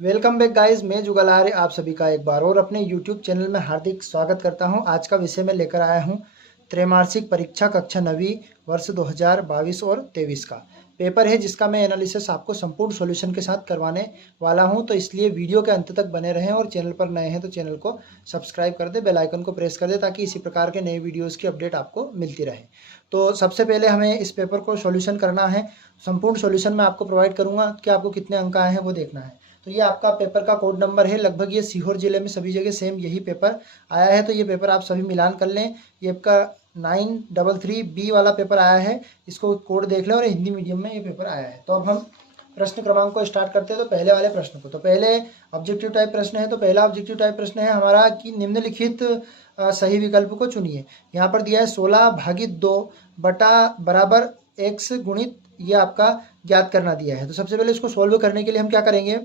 Welcome back guys, मैं जुगल आर्य आप सभी का एक बार और अपने यूट्यूब चैनल में हार्दिक स्वागत करता हूं। आज का विषय मैं लेकर आया हूं त्रैमासिक परीक्षा कक्षा 9वीं वर्ष 2022 और 23 का पेपर है, जिसका मैं एनालिसिस आपको संपूर्ण सॉल्यूशन के साथ करवाने वाला हूं। तो इसलिए वीडियो के अंत तक बने रहें और चैनल पर नए हैं तो चैनल को सब्सक्राइब कर दे, बेल आइकन को प्रेस कर दे ताकि इसी प्रकार के नए वीडियोज़ की अपडेट आपको मिलती रहे। तो सबसे पहले हमें इस पेपर को सॉल्यूशन करना है। संपूर्ण सॉल्यूशन मैं आपको प्रोवाइड करूँगा कि आपको कितने अंक आए हैं वो देखना है। तो ये आपका पेपर का कोड नंबर है। लगभग ये सीहोर जिले में सभी जगह सेम यही पेपर आया है। तो ये पेपर आप सभी मिलान कर लें। ये आपका 933B वाला पेपर आया है, इसको कोड देख लें और हिंदी मीडियम में ये पेपर आया है। तो अब हम प्रश्न क्रमांक को स्टार्ट करते हैं। तो पहले वाले प्रश्न को, तो पहले ऑब्जेक्टिव टाइप प्रश्न है। तो पहला ऑब्जेक्टिव टाइप प्रश्न है हमारा कि निम्नलिखित सही विकल्प को चुनिए। यहाँ पर दिया है 16/2 बटा बराबर x गुणित, ये आपका ज्ञात करना दिया है। तो सबसे पहले इसको सोल्व करने के लिए हम क्या करेंगे,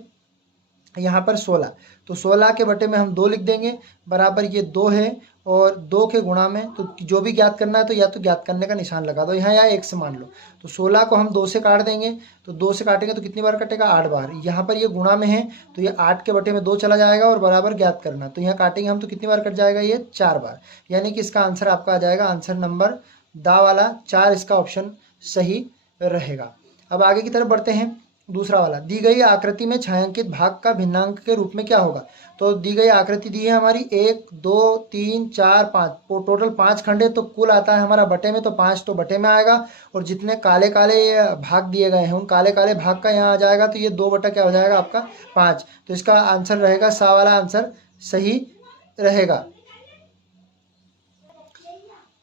यहाँ पर 16, तो 16 के बटे में हम 2 लिख देंगे, बराबर ये 2 है और 2 के गुणा में, तो जो भी ज्ञात करना है तो या तो ज्ञात करने का निशान लगा दो यहाँ या x मान लो। तो 16 को हम 2 से काट देंगे, तो 2 से काटेंगे तो कितनी बार कटेगा, 8 बार। यहाँ पर ये गुणा में है तो ये 8 के बटे में 2 चला जाएगा और बराबर ज्ञात करना, तो यहाँ काटेंगे हम तो कितनी बार कट जाएगा, ये 4 बार। यानी कि इसका आंसर आपका आ जाएगा आंसर नंबर दा वाला 4, इसका ऑप्शन सही रहेगा। अब आगे की तरफ बढ़ते हैं। दूसरा वाला, दी गई आकृति में छायांकित भाग का भिन्नांक के रूप में क्या होगा। तो दी गई आकृति दी है हमारी 1 2 3 4 5, टोटल 5 खंड है। तो कुल आता है हमारा बटे में, तो 5 तो बटे में आएगा और जितने काले काले भाग दिए गए हैं उन काले काले भाग का यहाँ आ जाएगा, तो ये 2 बटा क्या हो जाएगा आपका 5। तो इसका आंसर रहेगा सा वाला आंसर सही रहेगा।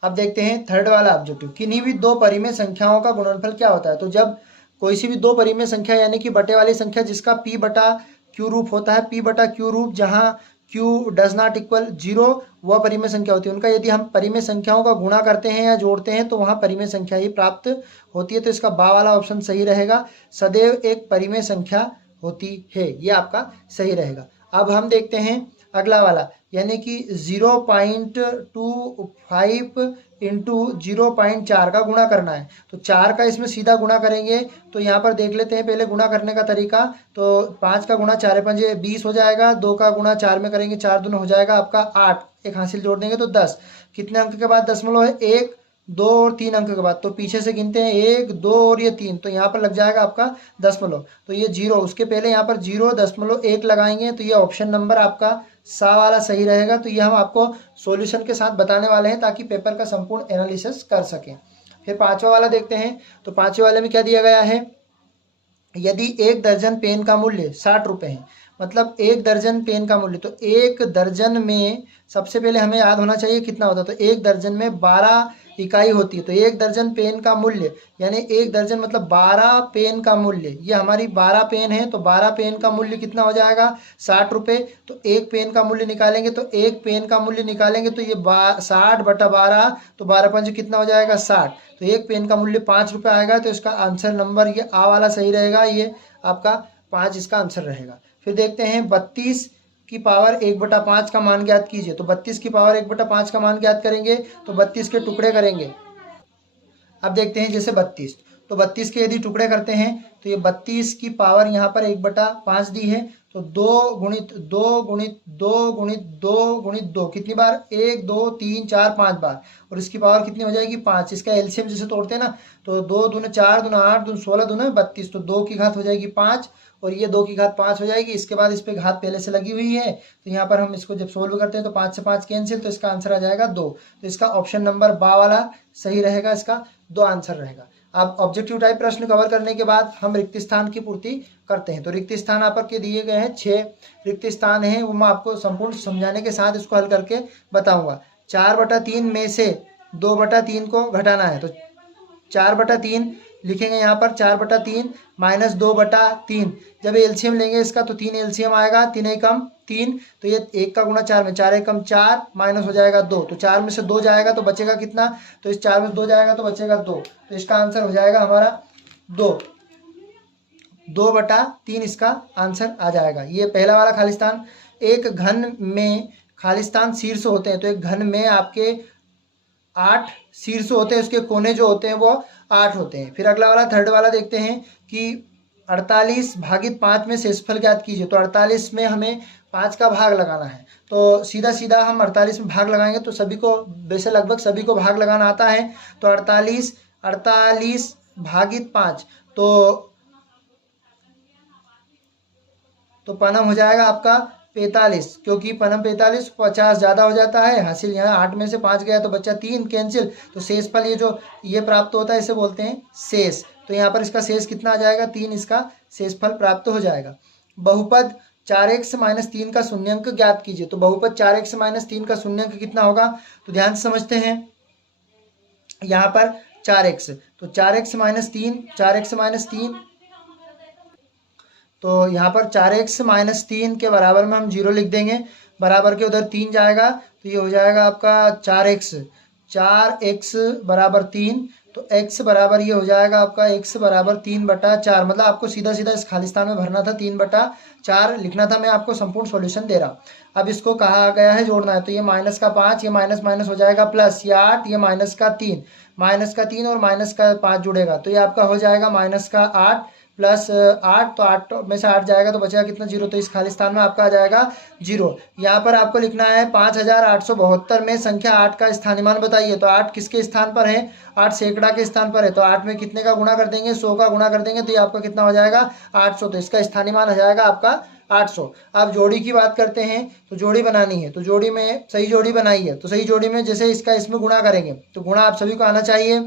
अब देखते हैं थर्ड वाला ऑब्जेक्टिव, किन्हीं भी दो परिमेय संख्याओं का गुणनफल क्या होता है। तो जब कोई सी भी दो परिमेय संख्या यानी कि बटे वाली संख्या जिसका p बटा क्यू रूप होता है, p बटा क्यू रूप जहां q डज नॉट इक्वल 0 वह परिमेय संख्या होती है। उनका यदि हम परिमेय संख्याओं का गुणा करते हैं या जोड़ते हैं तो वहां परिमेय संख्या ही प्राप्त होती है। तो इसका बा वाला ऑप्शन सही रहेगा, सदैव एक परिमेय संख्या होती है, ये आपका सही रहेगा। अब हम देखते हैं अगला वाला, यानी कि 0.25 इंटू 0.4 का गुणा करना है। तो 4 का इसमें सीधा गुणा करेंगे, तो यहाँ पर देख लेते हैं पहले गुणा करने का तरीका। तो 5 का गुणा 4 5 20 हो जाएगा, 2 का गुणा 4 में करेंगे, 4 दूना हो जाएगा आपका 8, एक हासिल जोड़ देंगे तो 10। कितने अंक के बाद दशमलव है, 1 2 और 3 अंक के बाद, तो पीछे से गिनते हैं 1 2 और ये 3, तो यहाँ पर लग जाएगा आपका दशमलव। तो ये 0, उसके पहले यहाँ पर 0.1 लगाएंगे, तो ये ऑप्शन नंबर आपका सा वाला सही रहेगा। तो ये हम आपको सॉल्यूशन के साथ बताने वाले हैं ताकि पेपर का संपूर्ण एनालिसिस कर सकें। फिर पांचवा वाला देखते हैं। तो पांचवे वाले में क्या दिया गया है, यदि 1 दर्जन पेन का मूल्य 60 रुपये है, मतलब 1 दर्जन पेन का मूल्य, तो 1 दर्जन में सबसे पहले हमें याद होना चाहिए कितना होता है। तो 1 दर्जन में 12 इकाई होती है। तो 1 दर्जन पेन का मूल्य यानी 1 दर्जन मतलब 12 पेन का मूल्य, ये हमारी 12 पेन है। तो 12 पेन का मूल्य कितना हो जाएगा, 60 रुपये। तो 1 पेन का मूल्य निकालेंगे, तो 1 पेन का मूल्य निकालेंगे तो ये 60 बटा 12, तो 12 पंच कितना हो जाएगा 60। तो 1 पेन का मूल्य 5 रुपये आएगा। तो इसका आंसर नंबर ये आ वाला सही रहेगा, ये आपका 5 इसका आंसर रहेगा। फिर देखते हैं 32 की पावर 1/5 का मान ज्ञात कीजिए। तो 32 की पावर 1/5 का मान ज्ञात करेंगे तो 32 के टुकड़े करेंगे। अब देखते हैं जैसे 32, तो 32 के यदि टुकड़े करते हैं तो ये 32 की पावर यहाँ पर 1/5 दी है। तो 2 गुणित 2 गुणित 2 गुणित 2 गुणित 2 कितनी बार, 1 2 3 4 5 बार, और इसकी पावर कितनी हो जाएगी 5। इसका एलसीएम जैसे तोड़ते हैं ना, तो 2 दूना 4 दूना 8 दूना 16 दूना 32, तो 2 की घात हो जाएगी 5 और ये 2 की घात 5 हो जाएगी। इसके बाद इस पे घात पहले से लगी हुई है, तो यहाँ पर हम इसको जब सोल्व करते हैं तो 5 से 5 कैंसिल, तो इसका आंसर आ जाएगा 2। तो इसका ऑप्शन नंबर बा वाला सही रहेगा, इसका 2 आंसर रहेगा। अब ऑब्जेक्टिव टाइप प्रश्न कवर करने के बाद हम रिक्त स्थान की पूर्ति करते हैं। तो रिक्त स्थान आपके दिए गए हैं 6 रिक्त स्थान हैं, वो मैं आपको संपूर्ण समझाने के साथ इसको हल करके बताऊंगा। 4/3 में से 2/3 को घटाना है, तो 4/3 लिखेंगे यहाँ पर, 4/3 माइनस 2/3। जब एलसीएम लेंगे इसका तो 3 एलसीएम आएगा, 3 एकम 3, तो ये 1 का गुणा 4 में 4 एकम 4 माइनस हो जाएगा 2। तो 4 में से 2 जाएगा तो बचेगा कितना, तो इस 4 में से 2 जाएगा तो बचेगा 2। तो इसका आंसर हो जाएगा हमारा 2/3 इसका आंसर आ जाएगा। ये पहला वाला खालिस्तान। एक घन में खालिस्तान शीर्ष होते हैं, तो एक घन में आपके 8 शीर्ष होते हैं, उसके कोने जो होते हैं वो 8 होते हैं। फिर अगला वाला थर्ड वाला देखते हैं कि 48 भागित 5 में शेषफल ज्ञात कीजिए। तो 48 में हमें 5 का भाग लगाना है, तो सीधा सीधा हम 48 में भाग लगाएंगे तो सभी को, वैसे लगभग सभी को भाग लगाना आता है। तो 48 भागित 5, तो पनम हो जाएगा आपका 45, क्योंकि पनम 45, 50 ज़्यादा हो जाता है। हासिल यहाँ 8 में से 5 गया तो बच्चा 3 कैंसिल, तो शेषफल ये जो ये प्राप्त होता है इसे बोलते हैं शेष। तो यहाँ पर इसका शेष कितना आ जाएगा, 3 इसका शेषफल प्राप्त हो जाएगा। बहुपद 4x माइनस 3 का शून्यंक ज्ञात कीजिए। तो बहुपद 4x माइनस 3 का शून्यंक कितना होगा, तो ध्यान से समझते हैं। यहाँ पर 4x, तो 4x माइनस 3, तो यहाँ पर 4x माइनस 3 के बराबर में हम 0 लिख देंगे, बराबर के उधर 3 जाएगा तो ये हो जाएगा आपका 4x बराबर 3। तो x बराबर ये हो जाएगा आपका x बराबर 3/4, मतलब आपको सीधा सीधा इस खालिस्तान में भरना था, 3/4 लिखना था। मैं आपको संपूर्ण सॉल्यूशन दे रहा। अब इसको कहा गया है जोड़ना है, तो ये माइनस का 5, ये माइनस माइनस हो जाएगा प्लस, ये 8, ये माइनस का 3 और माइनस का 5 जुड़ेगा तो ये आपका हो जाएगा माइनस का 8 प्लस 8, तो 8 में से 8 जाएगा तो बचेगा कितना, 0। तो इस खालिस्तान में आपका आ जाएगा 0। यहाँ पर आपको लिखना है 5872 में संख्या 8 का स्थानीय मान बताइए। तो 8 किसके स्थान पर है, 8 सैकड़ा के स्थान पर है। तो 8 में कितने का गुणा कर देंगे, 100 का गुणा कर देंगे, तो ये आपका कितना हो जाएगा 800। तो इसका स्थानीय मान हो जाएगा आपका 800। अब जोड़ी की बात करते हैं, तो जोड़ी बनानी है, तो जोड़ी में सही जोड़ी बनाई है, तो सही जोड़ी में जैसे इसका इसमें गुणा करेंगे तो गुणा आप सभी को आना चाहिए।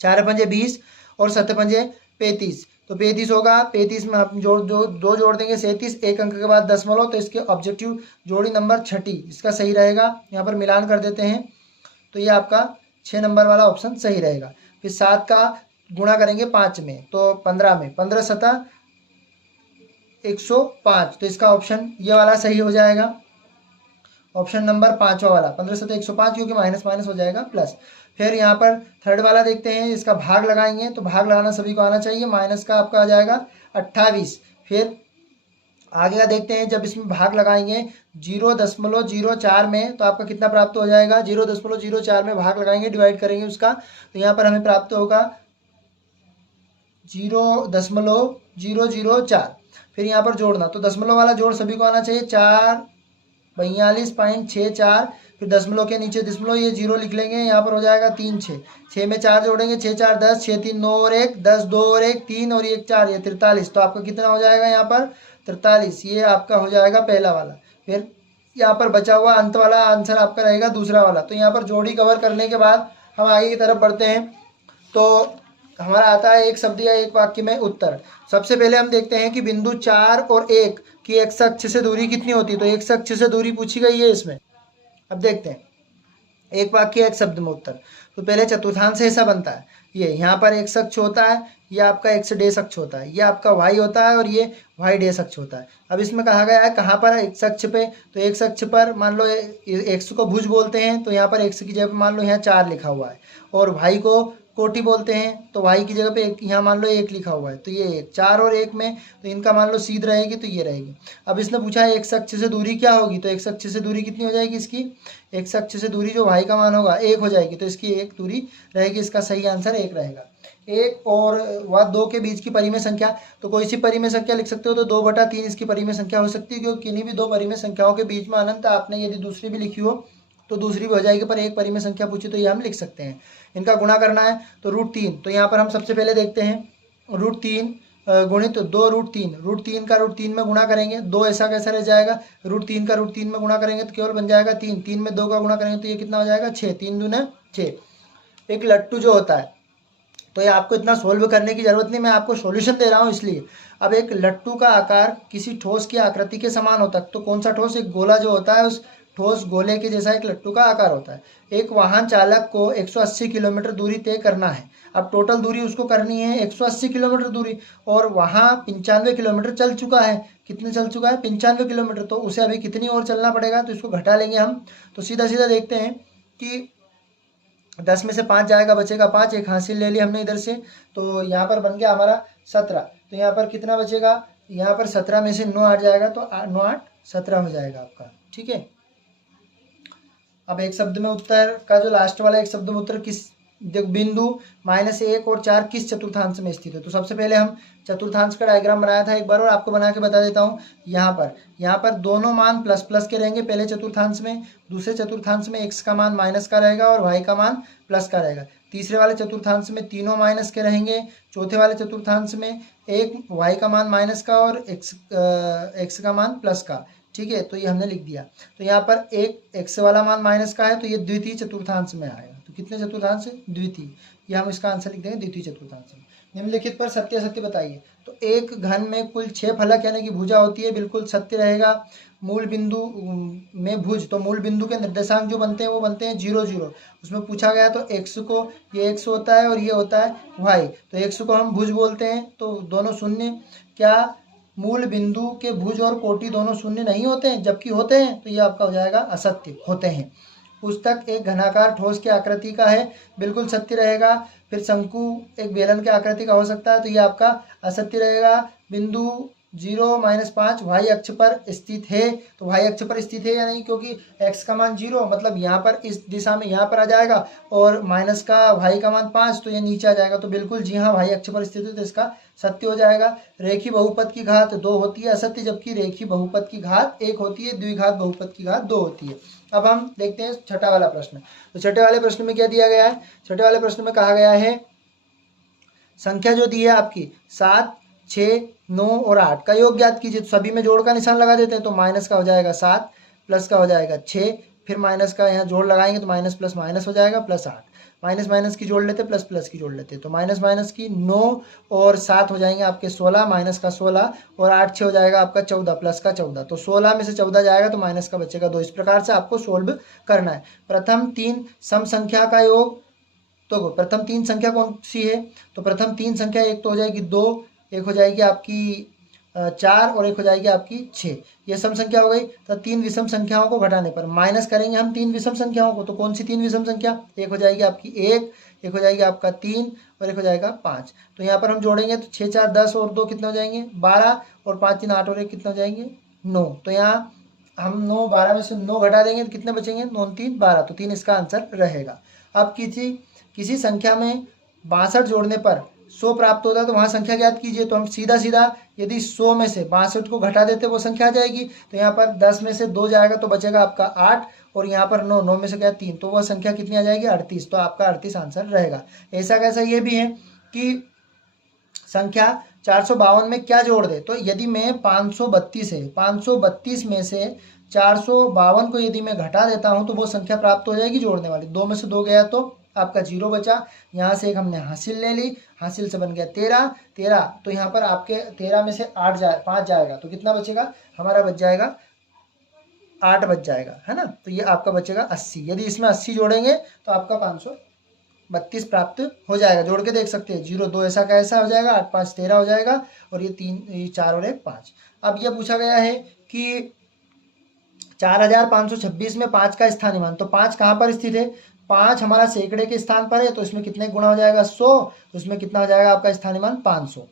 4 पंजे 20 और 7 पंजे 35, तो 35 होगा। 35 में आप दो जोड़ देंगे 37, एक अंक के बाद दशमलव, तो इसके ऑब्जेक्टिव जोड़ी नंबर 6ठी इसका सही रहेगा। यहाँ पर मिलान कर देते हैं तो ये आपका 6 नंबर वाला ऑप्शन सही रहेगा। फिर 7 का गुणा करेंगे 5 में, तो 15 में, 15 सता 105, तो इसका ऑप्शन ये वाला सही हो जाएगा, ऑप्शन नंबर 5वां वाला, 15 सता 105, क्योंकि माइनस माइनस हो जाएगा प्लस। फिर यहाँ पर थर्ड वाला देखते हैं, इसका भाग लगाएंगे, तो भाग लगाना सभी को आना चाहिए। माइनस का आपका आ जाएगा 28। फिर आगे का देखते हैं, जब इसमें भाग लगाएंगे 0.04 में, तो आपका कितना प्राप्त हो जाएगा, 0.04 में भाग लगाएंगे, डिवाइड करेंगे उसका, तो यहाँ पर हमें प्राप्त होगा 0.004। फिर यहाँ पर जोड़ना, तो दशमलव वाला जोड़ सभी को आना चाहिए, 442.64। फिर दशमलव के नीचे दशमलव, ये 0 लिख लेंगे, यहाँ पर हो जाएगा 3 6, 6 में 4 जोड़ेंगे, 6 4 10, 6 3 9 और 1 10, 2 और 1 3 और 1 4, ये 43। तो आपका कितना हो जाएगा यहाँ पर 43, ये आपका हो जाएगा पहला वाला। फिर यहाँ पर बचा हुआ अंत वाला आंसर आपका रहेगा दूसरा वाला। तो यहाँ पर जोड़ी कवर करने के बाद हम आगे की तरफ बढ़ते हैं, तो हमारा आता है एक शब्द या एक वाक्य में उत्तर। सबसे पहले हम देखते हैं कि बिंदु 4 और 1 की एक्स अक्ष से दूरी कितनी होती है। तो एक्स अक्ष से दूरी पूछी गई है इसमें। अब देखते हैं एक वाक्य एक शब्द में उत्तर। तो पहले चतुर्थांश ऐसा बनता है, ये यहाँ पर एक्स अक्ष होता है, ये आपका एक्स डैश अक्ष होता है, ये आपका वाई होता है और ये वाई डैश अक्ष होता है। अब इसमें कहा गया है कहाँ पर, एक्स अक्ष पे, तो एक्स अक्ष पर मान लो एक्स को भुज बोलते हैं, तो यहाँ पर एक्स की जगह मान लो यहाँ 4 लिखा हुआ है, और वाई को कोटि बोलते हैं, तो वाई की जगह पे यहाँ मान लो 1 लिखा हुआ है, तो ये 4 और 1 में, तो इनका मान लो सीध रहेगी, तो ये रहेगी। अब इसने पूछा है एक्स अक्ष से दूरी क्या होगी, तो एक्स अक्ष से दूरी कितनी हो जाएगी इसकी, एक्स अक्ष से दूरी जो वाई का मान होगा 1 हो जाएगी, तो इसकी 1 दूरी रहेगी। इसका सही आंसर 1 रहेगा। 1 और 2 के बीच की परिमेय संख्या, तो कोई सी परिमेय संख्या लिख सकते हो, तो 2/3 इसकी परिमेय संख्या हो सकती है, क्योंकि किन्हीं भी 2 परिमेय संख्याओं के बीच में अनंत, आपने यदि दूसरी भी लिखी हो तो दूसरी भी हो जाएगी, पर एक परिमेय संख्या पूछी तो ये हम लिख सकते हैं। इनका गुणा करना है, तो √3, तो यहाँ पर हम सबसे पहले देखते हैं √3 गुणित 2√3, √3 का √3 में गुणा करेंगे, 2 ऐसा कैसा रह जाएगा, √3 का √3 में गुणा करेंगे तो केवल बन जाएगा 3, 3 में 2 का गुणा करेंगे तो ये कितना हो जाएगा 6, 3 दूने 6। एक लट्टू जो होता है, तो ये आपको इतना सोल्व करने की जरूरत नहीं, मैं आपको सॉल्यूशन दे रहा हूँ इसलिए। अब एक लट्टू का आकार किसी ठोस की आकृति के समान होता है, तो कौन सा ठोस, एक गोला जो होता है, उस ठोस गोले के जैसा एक लट्टू का आकार होता है। एक वाहन चालक को 180 किलोमीटर दूरी तय करना है। अब टोटल दूरी उसको करनी है 180 किलोमीटर दूरी, और वहाँ 95 किलोमीटर चल चुका है। कितने चल चुका है, 95 किलोमीटर, तो उसे अभी कितनी और चलना पड़ेगा, तो इसको घटा लेंगे हम। तो सीधा सीधा देखते हैं कि 10 में से 5 जाएगा, बचेगा 5, एक हासिल ले ली हमने इधर से, तो यहाँ पर बन गया हमारा 17। तो यहाँ पर कितना बचेगा, यहाँ पर 17 में से 9 8 जाएगा, तो 9 8 17 हो जाएगा आपका, ठीक है। अब एक शब्द में उत्तर का जो लास्ट वाला एक शब्द में उत्तर किस देखो बिंदु -1 और 4 किस चतुर्थांश में स्थित है। तो सबसे पहले हम चतुर्थांश का डायग्राम बनाया था एक बार, और आपको बना के बता देता हूँ। यहाँ पर दोनों मान प्लस प्लस के रहेंगे पहले चतुर्थांश में, दूसरे चतुर्थांश में x का मान माइनस का रहेगा और y का मान प्लस का रहेगा, तीसरे वाले चतुर्थांश में तीनों माइनस के रहेंगे, चौथे वाले चतुर्थांश में एक y का मान माइनस का और x का मान प्लस का। ठीक है, तो ये हमने लिख दिया। तो यहाँ पर एक x वाला मान माइनस का है, तो ये द्वितीय चतुर्थांश में आएगा। तो कितने चतुर्थांश? द्वितीय। ये हम इसका आंसर लिख देंगे द्वितीय चतुर्थांश में। निम्नलिखित पर सत्य असत्य बताइए। तो एक घन में कुल 6 फलक यानी कि भुजा होती है, बिल्कुल सत्य रहेगा। मूल बिंदु में भुज, तो मूल बिंदु के निर्देशांक जो बनते हैं वो बनते हैं 0 0। उसमें पूछा गया तो x को, ये x होता है और ये होता है y, तो x को हम भुज बोलते हैं, तो दोनों शून्य। क्या मूल बिंदु के भुज और कोटि दोनों शून्य नहीं होते हैं? जबकि होते हैं, तो ये आपका हो जाएगा असत्य, होते हैं। पुस्तक एक घनाकार ठोस के आकृति का है, बिल्कुल सत्य रहेगा। फिर शंकु एक बेलन के आकृति का हो सकता है, तो ये आपका असत्य रहेगा। बिंदु 0 -5 y अक्ष पर स्थित है, तो y अक्ष पर स्थित है या नहीं, क्योंकि x का मान 0 मतलब यहाँ पर इस दिशा में यहाँ पर आ जाएगा, और माइनस का y का मान 5 तो ये नीचे आ जाएगा। तो बिल्कुल जी हाँ, y अक्ष पर स्थित है, तो इसका सत्य हो जाएगा। रेखी बहुपद की घात 2 होती है, असत्य, जबकि रेखी बहुपद की घात 1 होती है, द्विघात बहुपद की घात 2 होती है। अब हम देखते हैं छठा वाला प्रश्न। तो छठे वाले प्रश्न में क्या दिया गया है? छठे वाले प्रश्न में कहा गया है संख्या जो दी है आपकी 7, 6, 9 और 8 का योग ज्ञात कीजिए। तो सभी में जोड़ का निशान लगा देते हैं, तो माइनस का हो जाएगा 7, प्लस का हो जाएगा 6, फिर माइनस का यहाँ जोड़ लगाएंगे तो माइनस प्लस माइनस हो जाएगा प्लस 8, माइनस माइनस की जोड़ लेते प्लस प्लस की जोड़ लेते, तो माइनस माइनस की 9 और 7 हो जाएंगे आपके 16, माइनस का 16 और 8 6 हो जाएगा आपका 14, प्लस का 14। तो 16 में से 14 जाएगा तो माइनस का बचेगा 2। इस प्रकार से आपको सोल्व करना है। प्रथम 3 सम संख्या का योग, तो प्रथम 3 संख्या कौन सी है? तो प्रथम 3 संख्या एक तो हो जाएगी 2, एक हो जाएगी आपकी 4 और एक हो जाएगी आपकी 6, ये सम संख्या हो गई। तो 3 विषम संख्याओं को घटाने पर माइनस करेंगे हम 3 विषम संख्याओं को, तो कौन सी 3 विषम संख्या? एक हो जाएगी आपकी 1, एक हो जाएगी आपका 3 और एक हो जाएगा 5। तो यहाँ पर हम जोड़ेंगे तो 6 4 10 और 2 कितने हो जाएंगे? 12 और 5 3 8 और 1 कितने हो जाएंगे? 9। तो यहाँ हम 9 12 में से 9 घटा देंगे तो कितने बचेंगे? 9 3 12, तो 3 इसका आंसर रहेगा। अब किसी संख्या में 62 जोड़ने पर 100 प्राप्त होता है, तो वहाँ संख्या ज्ञात कीजिए। तो हम सीधा सीधा यदि 100 में से 62 को घटा देते वो संख्या आ जाएगी। तो यहाँ पर 10 में से 2 जाएगा तो बचेगा आपका 8, और यहाँ पर 9, 9 में से क्या 3, तो वह संख्या कितनी आ जाएगी? 38। तो आपका 38 आंसर रहेगा। ऐसा कैसा ये भी है कि संख्या 452 में क्या जोड़ दे? तो यदि मैं 532 है, 532 में से 452 को यदि मैं घटा देता हूँ तो वो संख्या प्राप्त हो जाएगी जोड़ने वाली। 2 में से 2 गया तो आपका 0 बचा, यहाँ से एक हमने हासिल ले ली, हासिल से बन गया 13, तो यहाँ पर आपके 13 में से 5 जाएगा तो कितना बचेगा? हमारा बच जाएगा 8 बच जाएगा, है ना। तो ये आपका बचेगा 80। यदि इसमें 80 जोड़ेंगे तो आपका 532 प्राप्त हो जाएगा। जोड़ के देख सकते हैं, 0 2 ऐसा का ऐसा हो जाएगा, 8 5 13 हो जाएगा, और ये 3 4 और 1 5। अब यह पूछा गया है कि 4526 में 5 का स्थानीय मान, तो 5 कहाँ पर स्थित है? 5 हमारा सैकड़े के स्थान पर है, तो इसमें कितने गुना हो जाएगा? 100, तो इसमें कितना हो जाएगा आपका स्थानीय मान? 500।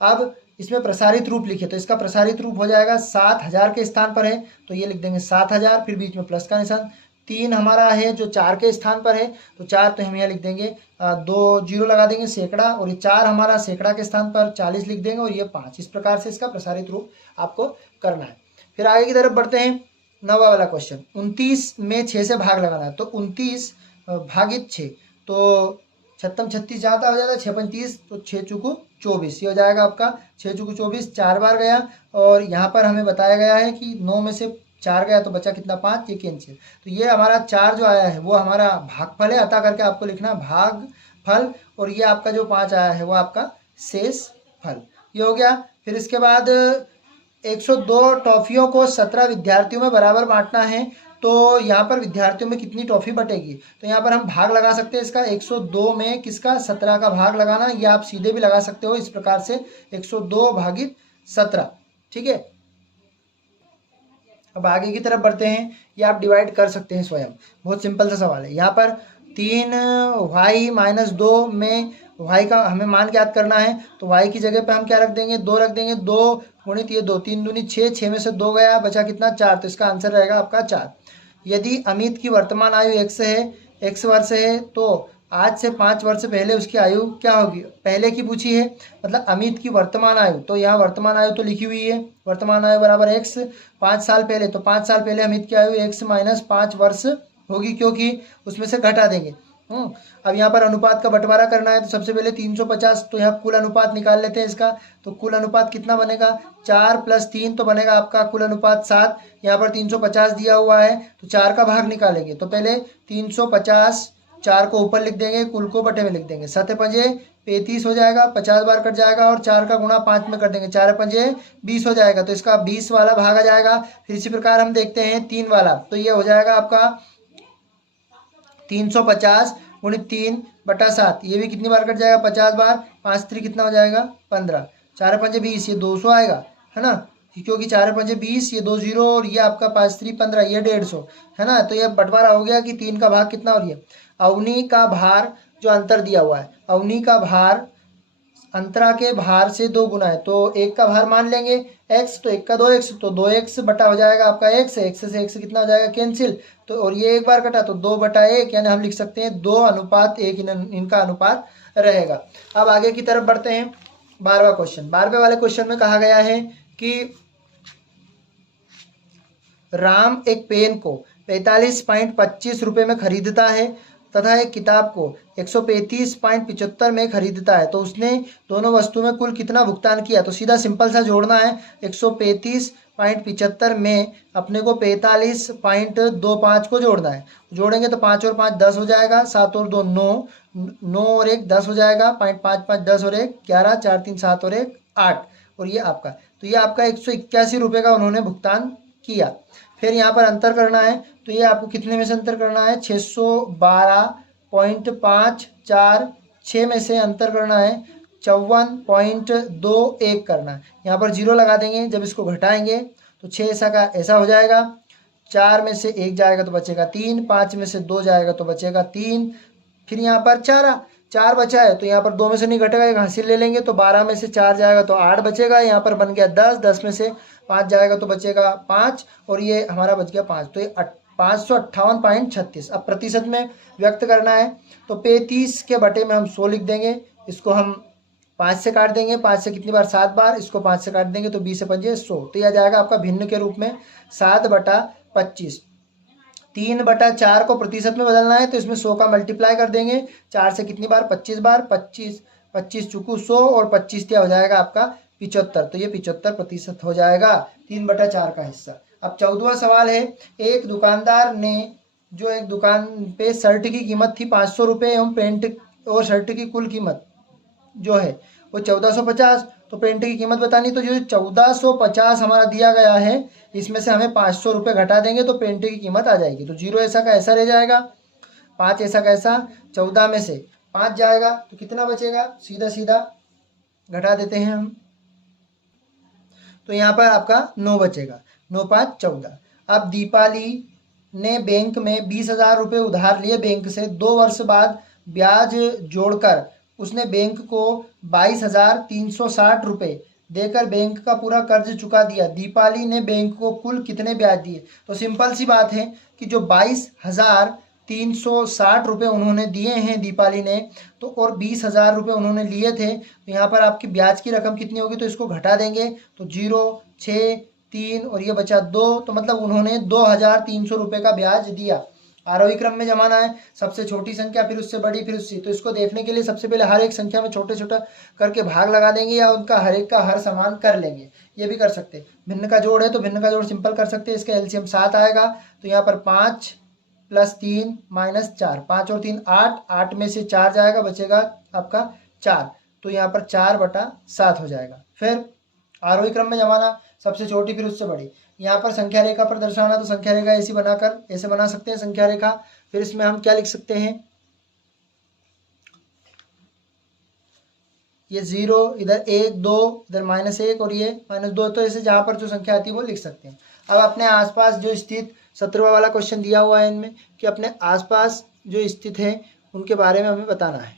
अब इसमें प्रसारित रूप लिखे, तो इसका प्रसारित रूप हो जाएगा 7000 के स्थान पर है, तो ये लिख देंगे 7000, फिर बीच में प्लस का निशान। 3 हमारा है जो 4 के स्थान पर है, तो 4 तो हम यहाँ लिख देंगे 2 0 लगा देंगे सैकड़ा, और ये 4 हमारा सैकड़ा के स्थान पर 40 लिख देंगे, और ये 5। इस प्रकार से इसका प्रसारित रूप आपको करना है। फिर आगे की तरफ बढ़ते हैं। 9वां वाला क्वेश्चन, 29 में 6 से भाग लगाना है। तो 29 भागित 6, तो 6 36 जाता हो जाता है, 6 35, तो 6 चुकू 24, ये हो जाएगा आपका 6 चुकू 24, 4 बार गया। और यहाँ पर हमें बताया गया है कि 9 में से 4 गया तो बचा कितना? 5, ये कैंसिल। तो ये हमारा 4 जो आया है वो हमारा भागफल है, अतः करके आपको लिखना भाग फल, और ये आपका जो 5 आया है वो आपका शेष फल। ये हो गया। फिर इसके बाद 102 टॉफियों को 17 विद्यार्थियों में बराबर बांटना है, तो यहाँ पर विद्यार्थियों में कितनी टॉफी बटेगी? तो यहाँ पर हम भाग लगा सकते हैं इसका 102 में किसका? 17 का भाग लगाना, या आप सीधे भी लगा सकते हो इस प्रकार से 102 भागित 17। ठीक है, अब आगे की तरफ बढ़ते हैं। ये आप डिवाइड कर सकते हैं स्वयं, बहुत सिंपल सा सवाल है। यहाँ पर 3y - 2 में y का हमें मान ज्ञात करना है, तो y की जगह पे हम क्या रख देंगे? 2 रख देंगे। 2 गुणित ये 2, 3 दूनी 6, 6 में से 2 गया, बचा कितना? 4, तो इसका आंसर रहेगा आपका 4। यदि अमित की वर्तमान आयु x है, x वर्ष है, तो आज से 5 वर्ष पहले उसकी आयु क्या होगी, पहले की पूछी है, मतलब अमित की वर्तमान आयु, तो यहाँ वर्तमान आयु तो लिखी हुई है, वर्तमान आयु बराबर x 5 साल पहले, तो 5 साल पहले अमित की आयु x माइनस 5 वर्ष होगी, क्योंकि उसमें से घटा देंगे। अब यहाँ पर अनुपात का बंटवारा करना है, तो सबसे पहले 350, तो यहाँ कुल अनुपात निकाल लेते हैं इसका, तो कुल अनुपात कितना बनेगा, 4 + 3, तो बनेगा आपका कुल अनुपात 7। यहाँ पर 350 दिया हुआ है, तो 4 का भाग निकालेंगे, तो पहले 350, 4 को ऊपर लिख देंगे, कुल को बटे में लिख देंगे, 7 पंजे 35 हो जाएगा, 50 बार कट जाएगा, और 4 का गुणा 5 में कर देंगे, 4 पंजे 20 हो जाएगा, तो इसका 20 वाला भाग आ जाएगा। फिर इसी प्रकार हम देखते हैं 3 वाला, तो ये हो जाएगा आपका 350 गुणित 3/7, ये भी कितनी बार कट जाएगा, 50 बार, 5 3 कितना हो जाएगा 15, 4 पंजे 20, ये 200 आएगा, है ना, क्योंकि 4 पंजे 20, ये 2 0, और ये आपका 5 3 15, ये 150, है ना। तो ये बंटवारा हो गया कि 3 का भाग कितना हो रही है, अवनी का भार जो अंतर दिया हुआ है, अवनी का भार अंतरा के भार से 2 गुना है, तो 1 का भार मान लेंगे x, तो 1 का 2x, तो 2x बटा हो जाएगा आपका x से x कितना हो जाएगा कैंसिल, तो और ये 1 बार कटा, तो 2/1, यानी हम लिख सकते हैं 2:1 इनका अनुपात रहेगा। अब आगे की तरफ बढ़ते हैं। 12वां क्वेश्चन, 12वें वाले क्वेश्चन में कहा गया है कि राम एक पेन को 45.25 रुपये में खरीदता है तथा एक किताब को 135.75 में खरीदता है, तो उसने दोनों वस्तु में कुल कितना भुगतान किया। तो सीधा सिंपल सा जोड़ना है, 135.75 में अपने को 45.25 को जोड़ना है, जोड़ेंगे तो 5 और 5 10 हो जाएगा, 7 और 2 9, 9 और 1 10 हो जाएगा, 5 5 10 और 1 11, 4 3 7 और 1 8, और ये आपका, तो ये आपका 181 रुपये का उन्होंने भुगतान किया। फिर यहाँ पर अंतर करना है, तो ये आपको कितने में से अंतर करना है, 612.546 में से अंतर करना है 54.21 करना है। यहाँ पर 0 लगा देंगे, जब इसको घटाएंगे तो 6 ऐसा का ऐसा हो जाएगा, 4 में से 1 जाएगा तो बचेगा 3, 5 में से 2 जाएगा तो बचेगा 3, फिर यहाँ पर 4 बचा है, तो यहाँ पर 2 में से नहीं घटेगा, एक हासिल ले लेंगे, तो 12 में से 4 जाएगा तो 8 बचेगा, यहाँ पर बन गया 10, 10 में से 5 जाएगा तो बचेगा 5, और ये हमारा बच गया 5, तो ये 558.36। अब प्रतिशत में व्यक्त करना है, तो 35 के बटे में हम 100 लिख देंगे, इसको हम 5 से काट देंगे, 5 से कितनी बार 7 बार, इसको 5 से काट देंगे तो 20 से 5 100, तो यह जाएगा आपका भिन्न के रूप में 7/25। 3/4 को प्रतिशत में बदलना है, तो इसमें 100 का मल्टीप्लाई कर देंगे, 4 से कितनी बार 25 बार, 25 चुकू 100, और 25 क्या हो जाएगा आपका 75, तो ये 75% हो जाएगा 3/4 का हिस्सा। अब 14वां सवाल है, एक दुकानदार ने जो एक दुकान पे शर्ट की कीमत थी 500 रुपये एवं पेंट और शर्ट की कुल कीमत जो है वो 1450, तो पेंट की कीमत बतानी, तो जो 1450 हमारा दिया गया है, इसमें से हमें 500 रुपये घटा देंगे तो पेंट की कीमत आ जाएगी, तो 0 ऐसा का ऐसा रह जाएगा, 5 ऐसा का ऐसा, 14 में से 5 जाएगा तो कितना बचेगा, सीधा सीधा घटा देते हैं हम, तो यहाँ पर आपका 9 बचेगा, 9 5 14। अब दीपाली ने बैंक में 20,000 रुपये उधार लिए बैंक से, 2 वर्ष बाद ब्याज जोड़कर उसने बैंक को 22,360 रुपये देकर बैंक का पूरा कर्ज चुका दिया। दीपाली ने बैंक को कुल कितने ब्याज दिए। तो सिंपल सी बात है कि जो 22,360 रुपये उन्होंने दिए हैं दीपाली ने, तो और 20,000 रुपये उन्होंने लिए थे, तो यहाँ पर आपकी ब्याज की रकम कितनी होगी, तो इसको घटा देंगे, तो 0 6 3 और ये बचा 2, तो मतलब उन्होंने 2,300 रुपये का ब्याज दिया। आरोही क्रम में जमाना है, सबसे छोटी संख्या फिर उससे बड़ी फिर उससे, तो इसको देखने के लिए सबसे पहले हर एक संख्या में छोटे छोटा करके भाग लगा देंगे, या उनका हर एक का हर समान कर लेंगे, ये भी कर सकते हैं। भिन्न का जोड़ है तो भिन्न का जोड़ सिंपल कर सकते हैं, इसका एलसीएम 7 आएगा, तो यहाँ पर 5 + 3 - 4, 5 और 3 8, 8 में से 4 जाएगा, बचेगा आपका 4, तो यहाँ पर 4/7 हो जाएगा। फिर आरोही क्रम में जमाना, सबसे छोटी फिर उससे बड़ी, यहाँ पर संख्या रेखा पर दर्शाना, तो संख्या रेखा ऐसी बनाकर ऐसे बना सकते हैं संख्या रेखा। फिर इसमें हम क्या लिख सकते हैं, ये 0, इधर 1 2, इधर -1 और ये -2, तो ऐसे जहाँ पर जो संख्या आती है वो लिख सकते हैं। अब अपने आसपास जो स्थित 17वां वाला क्वेश्चन दिया हुआ है इनमें कि अपने आसपास जो स्थित है उनके बारे में हमें बताना है।